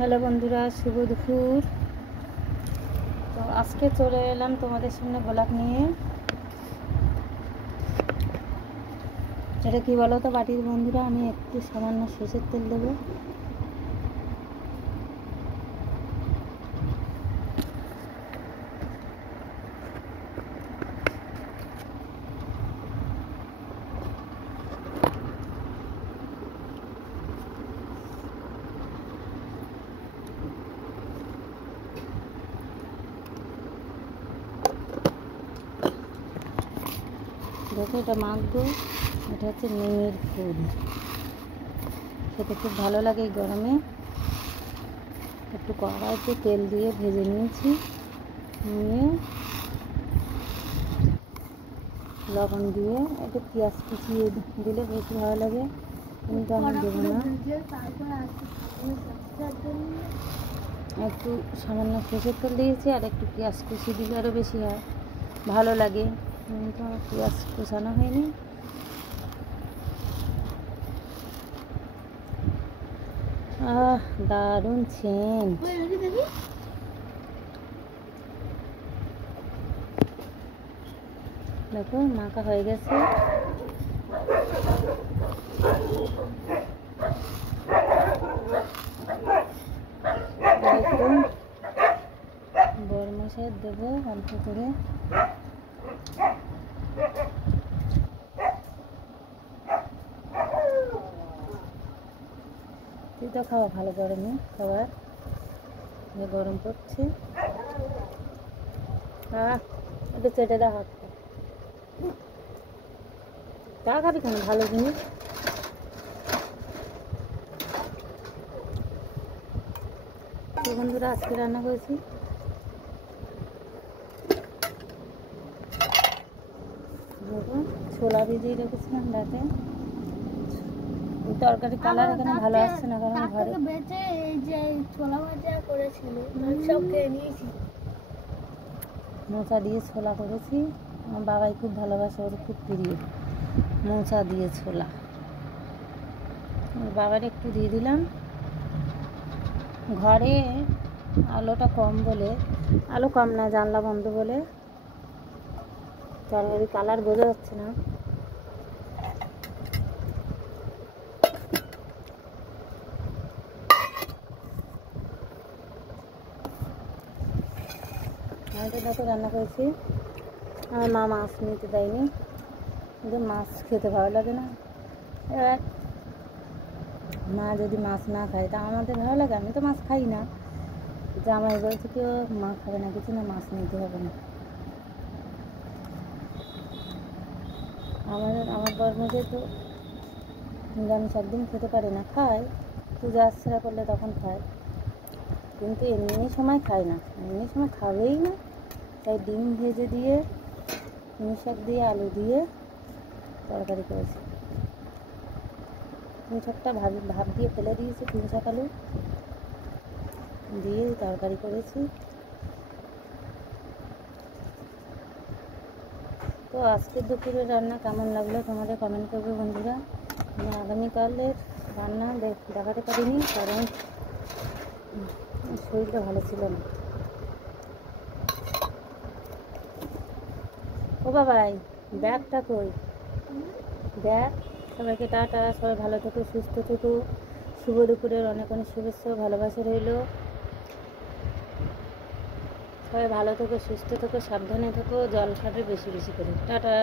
Hello বন্ধুরা, শুভ দুপুর। তো আজকে চলে এলাম তোমাদের সামনে গোলাপ নিয়ে। এটা কি বলো তো বাটির বন্ধুরা, আমি একটু সামান্য সরষের তেল দেবো। দেখো, এটা মাখবো। এটা হচ্ছে নিমের ফুল, খেতে খুব ভালো লাগে এই গরমে। একটু কড়াইতে তেল দিয়ে ভেজে নিয়েছি, নিয়ে লবণ দিয়ে একটু পেঁয়াজ কুচিয়ে দিলে বেশি ভালো লাগে, কিন্তু আমি দেবো না। একটু সামান্য সরষের তেল দিয়েছি, আর একটু পেঁয়াজ কুচি দিলে আরও বেশি হয়, ভালো লাগে। কিন্তু আমার পেঁয়াজ কুচানো হয়নি। দারুণ সেন্ট। দেখো মাখা হয়ে গেছে। একটু বড় মশলা দেবো অল্প করে। তুই তো খাওয়া ভালো গরমে খাবার, গরম পড়ছে। একটু চেটে দেওয়া হাতটা, চা খাবি কেন? ভালো জিনিস। তো বন্ধুরা, আজকে রান্না করেছি ছোলা ভিজিয়ে রেখেছিলাম রাতে। তরকারি কালার এখানে ভালো আসছে না, কারণ ঘরে বেঁচে এই যে ছোলা ভাজা করেছিল সব খেয়ে নিয়েছি। মোচা দিয়ে ছোলা করেছি। আমার বাবাই খুব ভালোবাসে, ওর খুব প্রিয় মোচা দিয়ে ছোলা। বাবার একটু দিয়ে দিলাম। ঘরে আলোটা কম বলে, আলো কম না, জানলা বন্ধ বলে তরকারি কালার বোঝা যাচ্ছে না। আমি তো দেখো রান্না করেছি। আমার মা মাছ নিতে দেয়নি, কিন্তু মাছ খেতে ভালো লাগে না। এবার মা যদি মাছ না খায় তা আমাদের ভালো লাগে, আমি তো মাছ খাই না। জামাই বলছে কেউ মা খাবে না, কিছু না, মাছ নিতে হবে না। আমার বর্মজে তো নিরামিষ একদিন খেতে পারে না, খায় পূজা আশ্রা করলে তখন খায়, কিন্তু এমনি সময় খায় না, এমনি সময় খাবেই না। তাই ডিম ভেজে দিয়ে পুঁই শাক দিয়ে আলু দিয়ে তরকারি করেছি। পুঁই শাকটা ভাব দিয়ে ফেলে দিয়েছি, পুঁই শাক আলু দিয়ে তরকারি করেছি। তো আজকের দুপুরের রান্না কেমন লাগলো তোমাদের কমেন্ট করবে বন্ধুরা। আমি আগামীকালের রান্না দেখাতে পারিনি, কারণ শরীরটা ভালো ছিল না। ও বাবাই, ব্যাগটা কই? ব্যাগ। সবাইকে টাটা, সবাই ভালো থেকো, সুস্থ থেকো। শুভ দুপুরের অনেক অনেক শুভেচ্ছা, ভালোবাসা রইল। সবাই ভালো থেকো, সুস্থ থেকো, সাবধানে থেকো, জল খাবে বেশি বেশি করে। টাটা।